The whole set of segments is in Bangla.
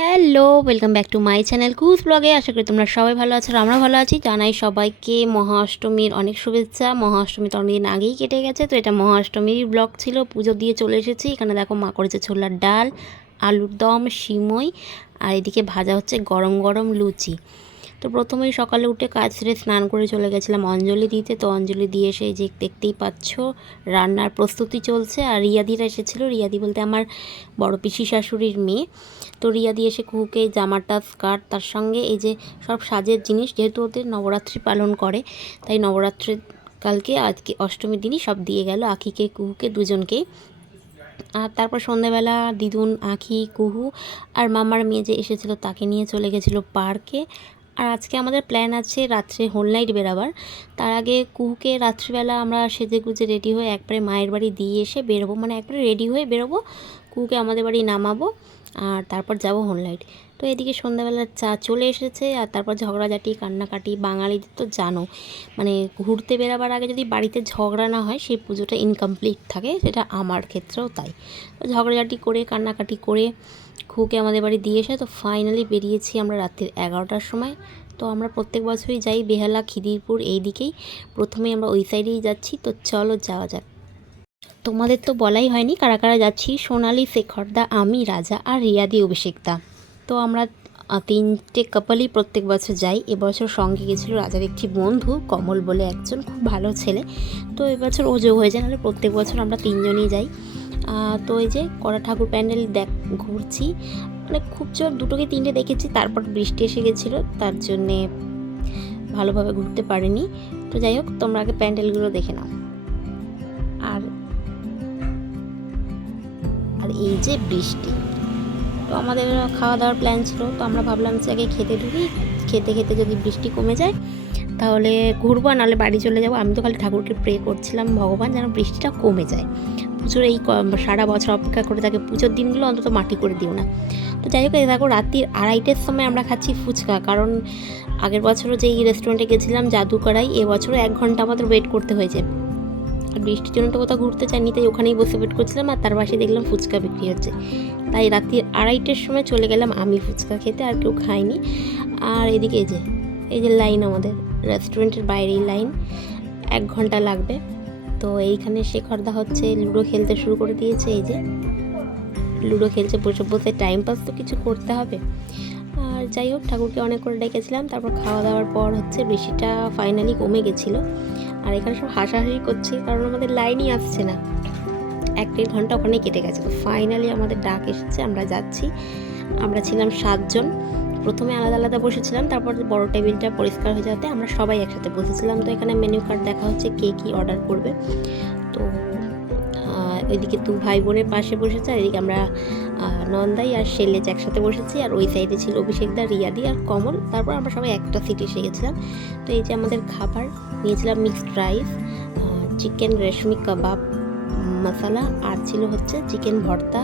Hello welcome back to my channel কুজ ব্লগে আশা করি তোমরা সবাই ভালো আছো আমরা ভালো আছি। জানাই সবাইকে মহাষ্টমীর অনেক শুভেচ্ছা। মহাষ্টমী তো অনেকদিন আগেই কেটে গেছে, তো এটা মহাষ্টমীর ব্লগ ছিল। পুজো দিয়ে চলে এসেছি। এখানে দেখো মা করেছে ছোলার ডাল, আলুর দম, সিমই, আর এদিকে ভাজা হচ্ছে গরম গরম লুচি। তো প্রথমেই সকালে উঠে কাজ সেরে স্নান করে চলে গেছিলাম অঞ্জলি দিতে। তো অঞ্জলি দিয়ে এসে যে দেখতেই পাচ্ছ, রান্নার প্রস্তুতি চলছে। আর রিয়াদিরা এসেছিল। রিয়াদি বলতে আমার বড় পিসি শাশুড়ির মেয়ে। তো রিয়াদি এসে কুহুকে জামাটা, স্কার্ট, তার সঙ্গে এই যে সব সাজের জিনিস, যেহেতু ওদের নবরাত্রি পালন করে, তাই নবরাত্রির কালকে, আজকে অষ্টমীর দিনই সব দিয়ে গেল আখিকে, কুহুকে, দুজনকেই। আর তারপর সন্ধ্যাবেলা দিদুন, আখি, কুহু আর মামার মেয়ে যে এসেছিল, তাকে নিয়ে চলে গেছিল পার্কে। আর আজকে আমাদের প্ল্যান আছে রাত্রে হোল নাইট বেরাবার। তার আগে কুহুকে রাত্রিবেলা আমরা সেজে গুজে রেডি হয়ে একবারে মায়ের বাড়ি দিয়ে এসে বেরোবো। মানে একবারে রেডি হয়ে বেরোবো, কুহুকে আমাদের বাড়ি নামাবো। আর তারপর যাব হোল নাইট তো এদিকে সন্ধ্যাবেলা চা চলে এসেছে আর তারপর ঝগড়াঝাটি, কান্নাকাটি, বাঙালিদের তো জানো। মানে ঘুরতে বেরাবার আগে যদি বাড়িতে ঝগড়া না হয়, সেই পুজোটা ইনকমপ্লিট থাকে, সেটা আমার ক্ষেত্রেও তাই। তো ঝগড়াঝাটি করে, কান্নাকাটি করে খুকে আমাদের বাড়ি দিয়ে এসে, তো ফাইনালি বেরিয়েছি আমরা রাত্রির এগারোটার সময়। তো আমরা প্রত্যেক বছরই যাই বেহালা, খিদিরপুর এই দিকেই প্রথমে আমরা ওই সাইডেই যাচ্ছি, তো চলো যাওয়া যাক। তোমাদের তো বলাই হয়নি কারা কারা যাচ্ছি? সোনালি শেখরদা আমি, রাজা আর রিয়াদি অভিষেকদা তো আমরা তিনটে কাপলই প্রত্যেক বছর যাই। এবছর সঙ্গে গেছিল রাজার একটি বন্ধু, কমল বলে একজন, খুব ভালো ছেলে। তো এবছর ও যোগ হয়ে যায় নাহলে প্রত্যেক বছর আমরা তিনজনই যাই। তো এই যে কড়া ঠাকুর প্যান্ডেল দেখ, ঘুরছি। মানে খুব জোর দুটোকে তিনটে দেখেছি, তারপর বৃষ্টি এসে গেছিল, তার জন্যে ভালোভাবে ঘুরতে পারিনি। তো যাই হোক, তোমরা আগে প্যান্ডেলগুলো দেখে নাও। আর এই যে বৃষ্টি। তো আমাদের খাওয়া দাওয়ার প্ল্যান ছিল, তো আমরা ভাবলাম যে আগে খেতে ঢুকি। খেতে খেতে যদি বৃষ্টি কমে যায়, তাহলে ঘুরবো নাহলে বাড়ি চলে যাব। আমি তো খালি ঠাকুরকে প্রে করছিলাম, ভগবান যেন বৃষ্টিটা কমে যায়। পুজোর এই সারা বছর অপেক্ষা করে থাকে, পুজোর দিনগুলো অন্তত মাটি করে দিও না। তো যাই হোক দেখো, রাত্রির আড়াইটের সময় আমরা খাচ্ছি ফুচকা। কারণ আগের বছরও যেই রেস্টুরেন্টে গেছিলাম, জাদুকরাই এবছরও এক ঘণ্টা আমাদের ওয়েট করতে হয়েছে। আর বৃষ্টির জন্য তো কোথাও ঘুরতে চাইনি তাই ওখানেই বসে ওয়েট করছিলাম আর তার পাশে দেখলাম ফুচকা বিক্রি হচ্ছে। তাই রাত্রি আড়াইটের সময় চলে গেলাম আমি ফুচকা খেতে আর কেউ খায়নি। আর এদিকে এই যে এই যে লাইন আমাদের রেস্টুরেন্টের বাইরেই লাইন এক ঘণ্টা লাগবে। তো এইখানে শেখরদা হচ্ছে লুডো খেলতে শুরু করে দিয়েছে, এই যে। লুডো খেলছে, বসে বসে টাইম পাস তো কিছু করতে হবে। আর যাই হোক, ঠাকুরকে অনেক করে ডেকেছিলাম, তারপর খাওয়া দাওয়ার পর হচ্ছে বৃষ্টিটা ফাইনালি কমে গেছিল। আর এখানে সব হাসাহাসি করছি, কারণ আমাদের লাইনই আসছে না। এক দেড় ঘণ্টা ওখানেই কেটে গেছে। তো ফাইনালি আমাদের ডাক এসেছে, আমরা যাচ্ছি। আমরা ছিলাম সাতজন। প্রথমে আলাদা আলাদা বসেছিলাম, তারপর বড় টেবিলটা পরিষ্কার হয়ে যাতে আমরা সবাই একসাথে বসেছিলাম। তো এখানে মেনু কার্ড দেখা হচ্ছে কে কী অর্ডার করবে। তো ওইদিকে দু ভাই বোনের পাশে বসেছে, আর এদিকে আমরা নন্দাই আর সেলেজ একসাথে বসেছি, আর ওই সাইডে ছিল অভিষেকদা রিয়াদি আর কমল। তারপর আমরা সবাই একটা সিটে এসে গেছিলাম। তো এই যে আমাদের খাবার, নিয়েছিলাম mixed rice chicken reshmi kebab masala, আর ছিল হচ্ছে চিকেন ভর্তা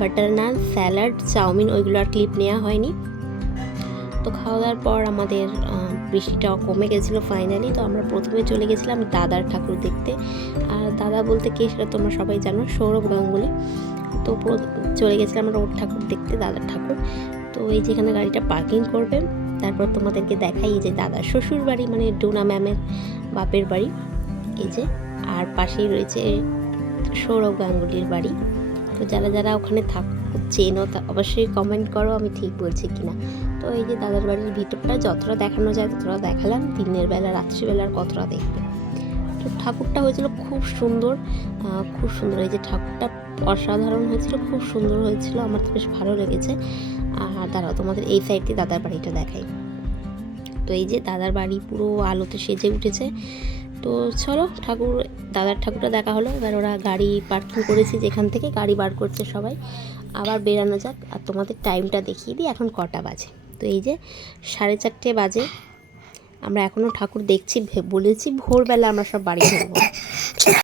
বাটার নান স্যালাড চাউমিন, ওইগুলো আর ক্লিপ নেওয়া হয়নি। তো খাওয়া দাওয়ার পর আমাদের বৃষ্টিটাও কমে গেছিল ফাইনালি তো আমরা প্রথমে চলে গেছিলাম দাদার ঠাকুর দেখতে। আর দাদা বলতে কে সেটা তোমরা সবাই জানো, সৌরভ গাঙ্গুলি। তো চলে গেছিলাম আমরা ওর ঠাকুর দেখতে, দাদার ঠাকুর। তো এই যেখানে গাড়িটা পার্কিং করবে, তারপর তোমাদেরকে দেখাই এই যে দাদার শ্বশুর বাড়ি মানে ডোনা ম্যামের বাপের বাড়ি। এই যে, আর পাশেই রয়েছে সৌরভ গাঙ্গুলির বাড়ি। তো যারা যারা ওখানে থাক চেনো তা অবশ্যই কমেন্ট করো, আমি ঠিক বলছি কি না তো এই যে দাদার বাড়ির ভিতরটা যতটা দেখানো যায় ততটা দেখালাম, দিনের বেলা রাত্রিবেলার কতটা দেখবে। তো ঠাকুরটা হয়েছিল খুব সুন্দর খুব সুন্দর। এই যে ঠাকুরটা অসাধারণ হয়েছিল, খুব সুন্দর হয়েছিল, আমার তো বেশ ভালো লেগেছে। আর দাঁড়াও, তোমাদের এই সাইড দিয়ে দাদার বাড়িটা দেখাই। তো এই যে দাদার বাড়ি পুরো আলোতে সেজে উঠেছে। তো চলো, ঠাকুর, দাদার ঠাকুরটা দেখা হলো। এবার ওরা গাড়ি পার্কিং করেছি যেখান থেকে গাড়ি বার করছে সবাই। আবার বেরানো যাক আর তোমাদের টাইমটা দেখিয়ে দিই, এখন কটা বাজে। তো এই যে সাড়ে চারটে বাজে। আমরা এখনও ঠাকুর দেখছি বলেছি ভোরবেলা আমরা সব বাড়ি ফিরবো।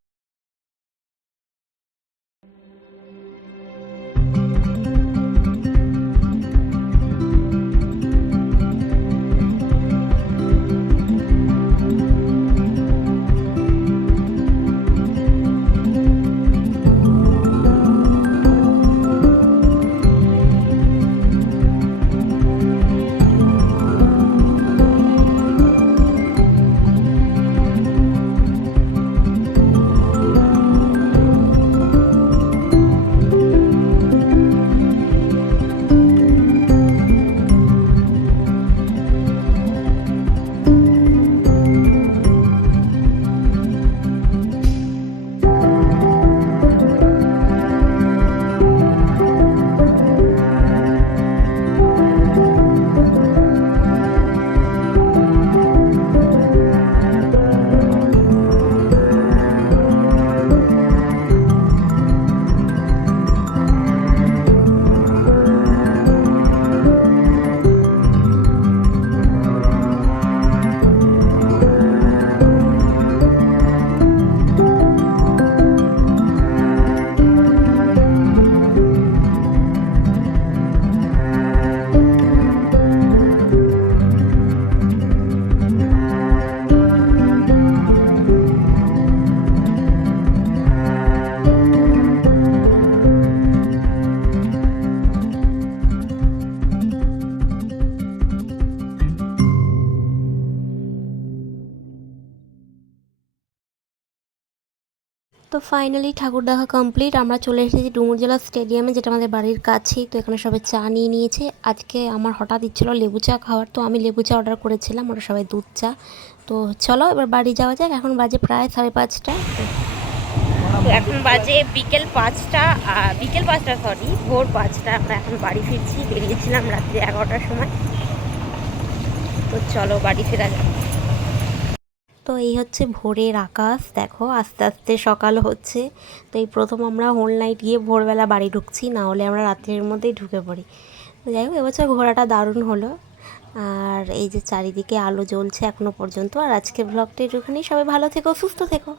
তো ফাইনালি ঠাকুর দেখা কমপ্লিট আমরা চলে এসেছি ডুমুরজলা স্টেডিয়ামে যেটা আমাদের বাড়ির কাছেই। তো এখানে সবাই চা নিয়ে নিয়েছে। আজকে আমার হঠাৎ ইচ্ছিলো লেবু চা খাওয়ার। তো আমি লেবু চা অর্ডার করেছিলাম ওরা সবাই দুধ চা। তো চলো এবার বাড়ি যাওয়া যাক। এখন বাজে প্রায় সাড়ে পাঁচটা। এখন বাজে বিকেল পাঁচটা বিকেল পাঁচটা সরি ভোর পাঁচটা। আমরা এখন বাড়ি ফিরছি। বেরিয়েছিলাম রাত্রি এগারোটার সময়। তো চলো বাড়ি ফেরা যাক। তো এই হচ্ছে ভোরের আকাশ। দেখো, আস্তে আস্তে সকাল হচ্ছে। তো এই প্রথম আমরা হোল নাইট গিয়ে ভোরবেলা বাড়ি ঢুকছি, না হলে আমরা রাত্রের মধ্যেই ঢুকে পড়ি। তো যাই হোক, এবছর ঘোরাটা দারুণ হলো। আর এই যে চারিদিকে আলো জ্বলছে এখনও পর্যন্ত। আর আজকের ব্লগটা একটুখানি সবাই ভালো থেকো, সুস্থ থেকো।